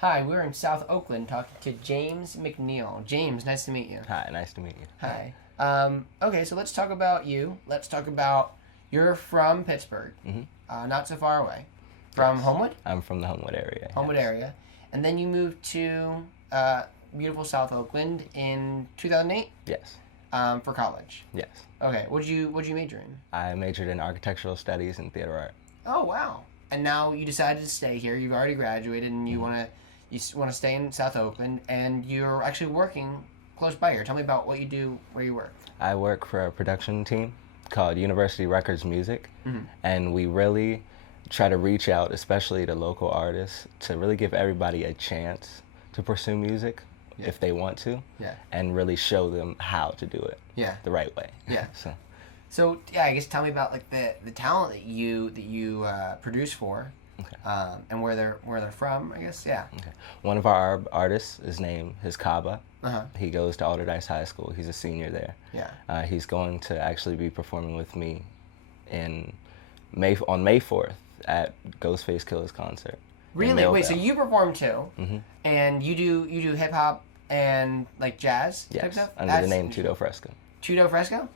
Hi, we're in South Oakland talking to James McNeill. James, nice to meet you. Hi, nice to meet you. Hi. Okay, so let's talk about you. Let's talk about you're from Pittsburgh, not so far away. From Yes. Homewood? I'm from the Homewood area. Homewood yes. area. And then you moved to beautiful South Oakland in 2008 Yes. for college. Yes. Okay, what'd you major in? I majored in architectural studies and theater art. Oh, wow. And now you decided to stay here. You've already graduated and you want to stay in South Oakland, and you're actually working close by here. Tell me about what you do, where you work. I work for a production team called University Records Music, and we really try to reach out, especially to local artists, to really give everybody a chance to pursue music if they want to, and really show them how to do it the right way. Yeah. So yeah, I guess tell me about like the talent that you produce for, and where they're from. I guess Okay. One of our artists is named Kaba. Uh-huh. He goes to Alderdice High School. He's a senior there. Yeah. He's going to actually be performing with me on May 4th at Ghostface Killah's concert. Really? Wait, so you perform too, and you do hip hop and like jazz type stuff? Under the name Tudo Fresco. Tudo Fresco?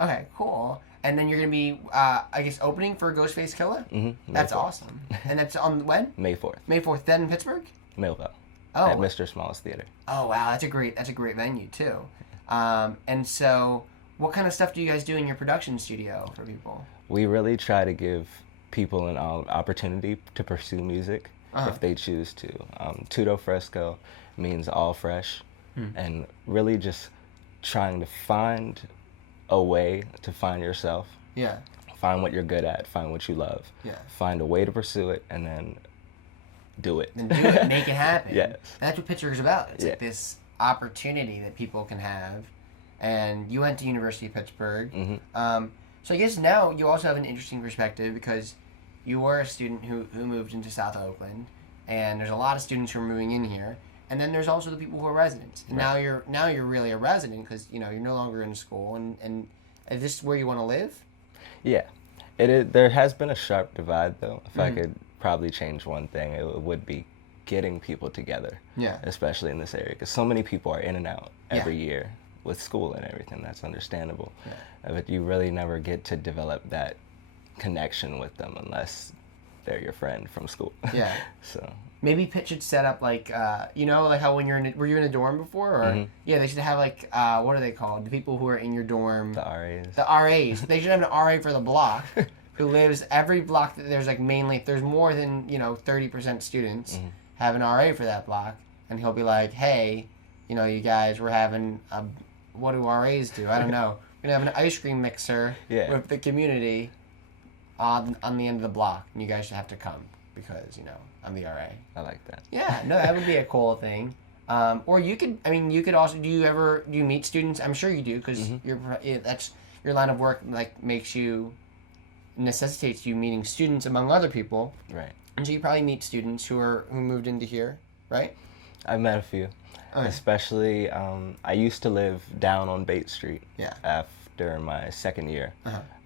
Okay, cool. And then you're gonna be, I guess, opening for Ghostface Killah. That's awesome. And that's on when? May 4th. May 4th. Then in Pittsburgh. Millville. Oh. At Mr. Small's Theater. Oh wow, that's a great venue too. And so, what kind of stuff do you guys do in your production studio for people? We really try to give people an opportunity to pursue music if they choose to. Tudo Fresco means all fresh, and really just trying to find a way to find yourself. Yeah. Find what you're good at, find what you love. Yeah. Find a way to pursue it, and then do it. And do it, make it happen. Yes. And that's what Pittsburgh is about. It's like this opportunity that people can have. And you went to University of Pittsburgh. So I guess now you also have an interesting perspective because you were a student who moved into South Oakland, and there's a lot of students who are moving in here. And then there's also the people who are residents. And now you're really a resident because you're no longer in school. And is this where you want to live? Yeah, it is. There has been a sharp divide though. If I could probably change one thing, it would be getting people together. Yeah. Especially in this area, because so many people are in and out every year with school and everything. That's understandable. Yeah. But you really never get to develop that connection with them unless they're your friend from school. Yeah. So. Maybe Pitt should set up like, like how when were you in a dorm before? Or yeah, they should have like, what are they called? The people who are in your dorm. The RAs. The RAs. They should have an RA for the block who lives every block. There's like mainly, if there's more than, 30% students, have an RA for that block. And he'll be like, hey, you guys, we're having, what do RAs do? I don't know. We're going to have an ice cream mixer with the community on the end of the block. And you guys should have to come because, I'm the RA. I like that. Yeah, no, that would be a cool thing. Or you could also, do you meet students? I'm sure you do, because that's your line of work, like, necessitates you meeting students among other people. Right. And so you probably meet students who moved into here, right? I've met a few. Okay. Especially, I used to live down on Bate Street. Yeah. After my second year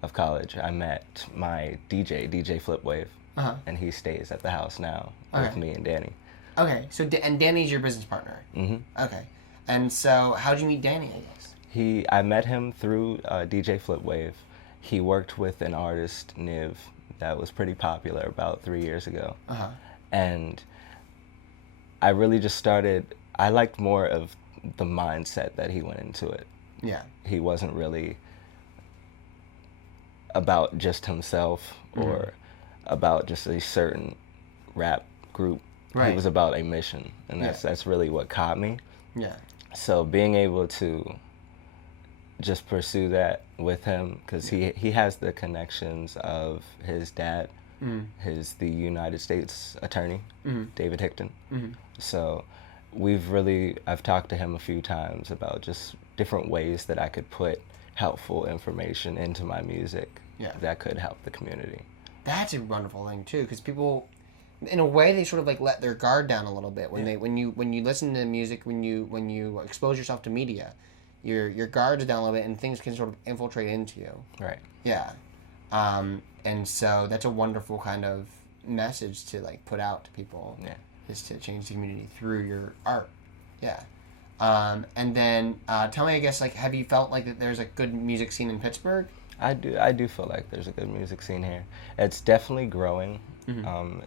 of college, I met my DJ Flipwave. And he stays at the house now with me and Danny. Okay, so and Danny's your business partner. Okay, and so how'd you meet Danny? I guess I met him through DJ Flipwave. He worked with an artist, Niv, that was pretty popular about 3 years ago. And I really just started. I liked more of the mindset that he went into it. Yeah, he wasn't really about just himself or about just a certain rap group. Right. It was about a mission, and that's really what caught me. Yeah. So being able to just pursue that with him, because he has the connections of his dad, the United States attorney, David Hickton. So I've talked to him a few times about just different ways that I could put helpful information into my music that could help the community. That's a wonderful thing too, because people, in a way, they sort of like let their guard down a little bit when you listen to music, when you expose yourself to media, your guard is down a little bit, and things can sort of infiltrate into you. Right. Yeah. And so that's a wonderful kind of message to like put out to people. Yeah. is to change the community through your art. Yeah. And then tell me, I guess, like, have you felt like that there's a good music scene in Pittsburgh? I do feel like there's a good music scene here. It's definitely growing,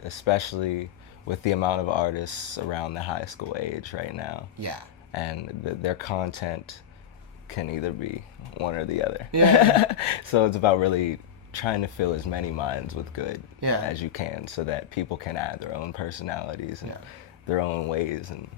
especially with the amount of artists around the high school age right now. Yeah. And their content can either be one or the other. Yeah. So it's about really trying to fill as many minds with good Yeah. as you can, so that people can add their own personalities and their own ways and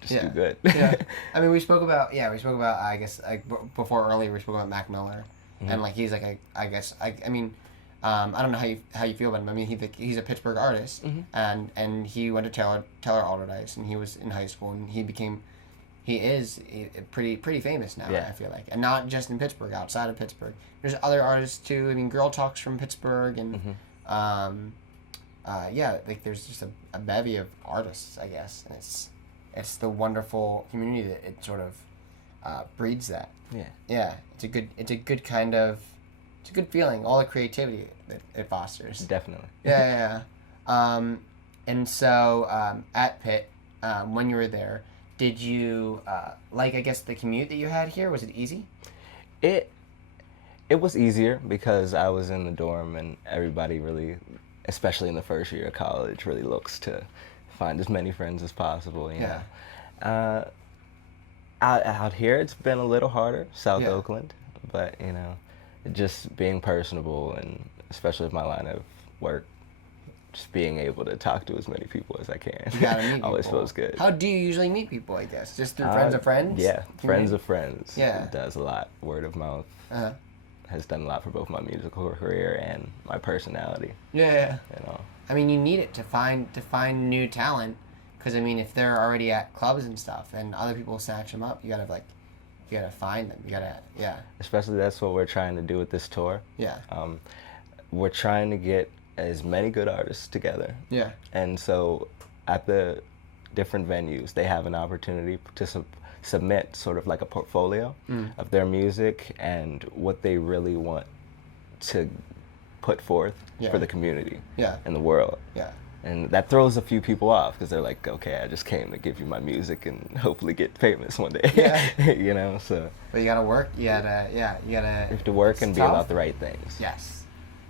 just do good. Yeah. I mean, we spoke about, I guess, like, before earlier, we spoke about McNeill. And, like, he's, like, I mean, I don't know how you feel about him. I mean, he's a Pittsburgh artist, and he went to Taylor Alderdice, and he was in high school, and he is pretty famous now, I feel like. And not just in Pittsburgh, outside of Pittsburgh. There's other artists, too. I mean, Girl Talk's from Pittsburgh, and, like, there's just a bevy of artists, I guess. And it's the wonderful community that it sort of breeds that. Yeah. Yeah, it's a good kind of, it's a good feeling. All the creativity that it fosters. Definitely. Yeah. And so at Pitt, when you were there, did you like, I guess, the commute that you had here? Was it easy? It was easier because I was in the dorm, and everybody really, especially in the first year of college, really looks to find as many friends as possible. You know? Out here, it's been a little harder, South Oakland, but, you know, just being personable, and especially with my line of work, just being able to talk to as many people as I can. You gotta meet always people. feels good. How do you usually meet people, I guess? Just through friends of friends? Yeah, friends of friends. Yeah. It does a lot. Word of mouth has done a lot for both my musical career and my personality. Yeah. You know. I mean, you need it to find new talent, because, I mean, if they're already at clubs and stuff and other people snatch them up, you gotta find them. You gotta, Especially that's what we're trying to do with this tour. Yeah. We're trying to get as many good artists together. Yeah. And so at the different venues, they have an opportunity to submit sort of like a portfolio of their music and what they really want to put forth for the community and the world. Yeah. And that throws a few people off, because they're like, okay, I just came to give you my music and hopefully get famous one day. Yeah. You know, so. But you gotta work. You gotta. You have to work and be about the right things. Yes.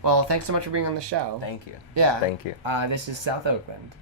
Well, thanks so much for being on the show. Thank you. Yeah. Thank you. This is South Oakland.